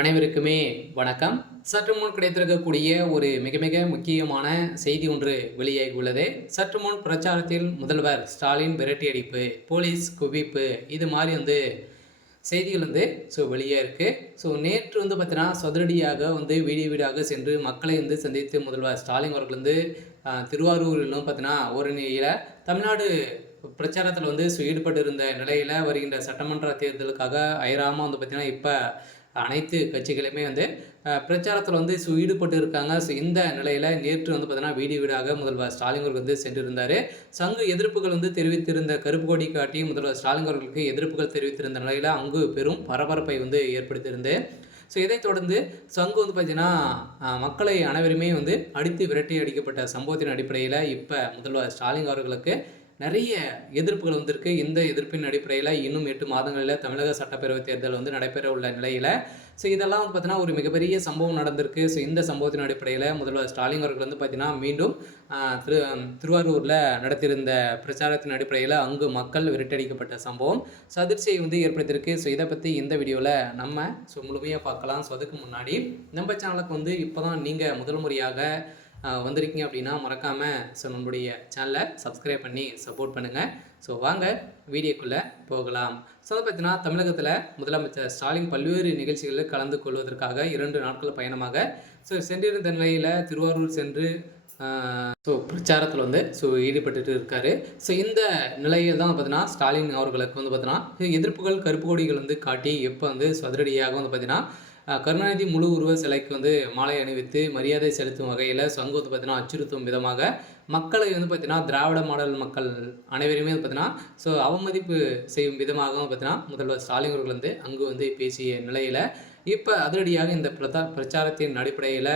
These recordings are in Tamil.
அனைவருக்குமே வணக்கம். சற்று முன் கிடைத்திருக்கக்கூடிய ஒரு மிக மிக முக்கியமான செய்தி ஒன்று வெளியாகி உள்ளது. சற்று முன் பிரச்சாரத்தில் முதல்வர் ஸ்டாலின் விரட்டியடிப்பு, போலீஸ் குவிப்பு இது மாதிரி செய்திகள் வெளியே இருக்கு. நேற்று பார்த்தீங்கன்னா சதுரடியாக வீடு வீடாக சென்று மக்களை சந்தித்து முதல்வர் ஸ்டாலின் அவர்கள் திருவாரூரிலும் பார்த்தீங்கன்னா ஒரு நிலையில தமிழ்நாடு பிரச்சாரத்தில் ஈடுபட்டு இருந்த நிலையில வருகின்ற சட்டமன்ற தேர்தலுக்காக அயராம பார்த்தீங்கன்னா இப்போ அனைத்து கட்சிகளுமே பிரச்சாரத்தில் ஈடுபட்டு இருக்காங்க. இந்த நிலையில் நேற்று பார்த்தீங்கன்னா வீடு வீடாக முதல்வர் ஸ்டாலின் அவர்கள் சென்றிருந்தார். சங்கு எதிர்ப்புகள் தெரிவித்திருந்த கருப்பு கொடி காட்டி முதல்வர் ஸ்டாலின் அவர்களுக்கு எதிர்ப்புகள் தெரிவித்திருந்த நிலையில் அங்கு பெரும் பரபரப்பை ஏற்படுத்தியிருந்து. இதைத் தொடர்ந்து சங்கு பார்த்தீங்கன்னா மக்களை அனைவருமே அடித்து விரட்டி அடிக்கப்பட்ட சம்பவத்தின் அடிப்படையில் இப்போ முதல்வர் ஸ்டாலின் அவர்களுக்கு நிறைய எதிர்ப்புகள் வந்திருக்கு. இந்த எதிர்ப்பின் அடிப்படையில் இன்னும் 8 மாதங்களில் தமிழக சட்டப்பேரவைத் தேர்தல் நடைபெற உள்ள நிலையில் இதெல்லாம் பார்த்தீங்கன்னா ஒரு மிகப்பெரிய சம்பவம் நடந்திருக்கு. இந்த சம்பவத்தின் அடிப்படையில் முதல்வர் ஸ்டாலின் அவர்கள் பார்த்தீங்கன்னா மீண்டும் திருவாரூரில் நடத்தியிருந்த பிரச்சாரத்தின் அடிப்படையில் அங்கு மக்கள் விரட்டடிக்கப்பட்ட சம்பவம் அதிர்ச்சியை ஏற்படுத்தியிருக்கு. இதை பற்றி இந்த வீடியோவில் நம்ம முழுமையாக பார்க்கலாம். அதுக்கு முன்னாடி நம்ம சேனலுக்கு இப்போ தான் நீங்கள் முதல் முறையாக வந்திருக்கீங்க அப்படின்னா மறக்காமல் நம்மளுடைய சேனலை சப்ஸ்கிரைப் பண்ணி சப்போர்ட் பண்ணுங்கள். வாங்க வீடியோக்குள்ளே போகலாம். அதை பார்த்தீங்கன்னா தமிழகத்தில் முதலமைச்சர் ஸ்டாலின் பல்வேறு நிகழ்ச்சிகளில் கலந்து கொள்வதற்காக 2 நாட்கள் பயணமாக சென்றிருந்த நிலையில் திருவாரூர் சென்று பிரச்சாரத்தில் ஈடுபட்டு இருக்காரு. இந்த நிலையில் தான் பார்த்தீங்கன்னா ஸ்டாலின் அவர்களுக்கு பார்த்தீங்கன்னா எதிர்ப்புகள் கருப்பு கொடிகள் காட்டி எப்போ சதுரடியாக பார்த்தீங்கன்னா கருணாநிதி முழு உருவ சிலைக்கு மாலை அணிவித்து மரியாதை செலுத்தும் வகையில் சங்கு பார்த்தீங்கன்னா அச்சுறுத்தும் விதமாக மக்களை பார்த்தீங்கன்னா திராவிட மாடல் மக்கள் அனைவருமே பார்த்தீங்கன்னா அவமதிப்பு செய்யும் விதமாக பார்த்தீங்கன்னா முதல்வர் ஸ்டாலின் அவர்கள் அங்கு பேசிய நிலையில் இப்போ அதிரடியாக இந்த பிரச்சாரத்தின் அடிப்படையில்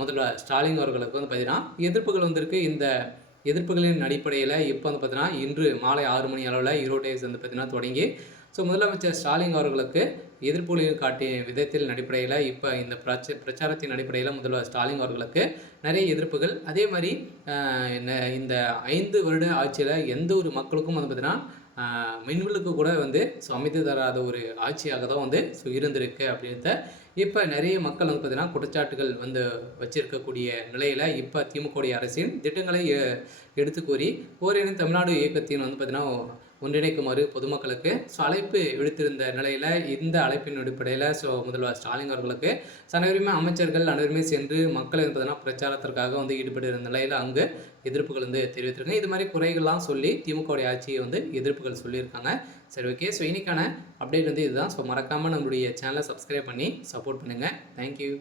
முதல்வர் ஸ்டாலின் அவர்களுக்கு பார்த்தீங்கன்னா எதிர்ப்புகள் வந்திருக்கு. இந்த எதிர்ப்புகளின் அடிப்படையில் இப்போ பார்த்தீங்கன்னா இன்று மாலை 6 மணி அளவில் ஈரோட்டை பார்த்தீங்கன்னா தொடங்கி முதலமைச்சர் ஸ்டாலின் அவர்களுக்கு எதிர்ப்புகளை காட்டிய விதத்தின் அடிப்படையில் இப்போ இந்த பிரச்சாரத்தின் அடிப்படையில் முதல்வர் ஸ்டாலின் அவர்களுக்கு நிறைய எதிர்ப்புகள். அதே மாதிரி இந்த 5 வருட ஆட்சியில் எந்த ஒரு மக்களுக்கும் பார்த்தீங்கன்னா மின்விலுக்கு கூட அமைத்து தராத ஒரு ஆட்சியாக தான் இருந்திருக்கு அப்படின்றத இப்போ நிறைய மக்கள் பார்த்தீங்கன்னா குற்றச்சாட்டுகள் வச்சிருக்கக்கூடிய நிலையில் இப்போ திமுக அரசின் திட்டங்களை எடுத்து கூறி ஓரின தமிழ்நாடு இயக்கத்தின் பார்த்தீங்கன்னா ஒன்றிணைக்குமாறு பொதுமக்களுக்கு அழைப்பு விடுத்திருந்த நிலையில் இந்த அழைப்பின் அடிப்படையில் முதல்வர் ஸ்டாலின் அவர்களுக்கு அனைவருமே அமைச்சர்கள் அனைவருமே சென்று மக்களை பார்த்தீங்கன்னா பிரச்சாரத்திற்காக ஈடுபட்டு இருந்த நிலையில் அங்கு எதிர்ப்புகள் தெரிவித்திருக்காங்க. இது மாதிரி குறைகள்லாம் சொல்லி திமுக ஆட்சியை எதிர்ப்புகள் சொல்லியிருக்காங்க. சரி, ஓகே. இன்னைக்கான அப்டேட் இதுதான். மறக்காமல் நம்மளுடைய சேனலை சப்ஸ்கிரைப் பண்ணி சப்போர்ட் பண்ணுங்கள். தேங்க்யூ.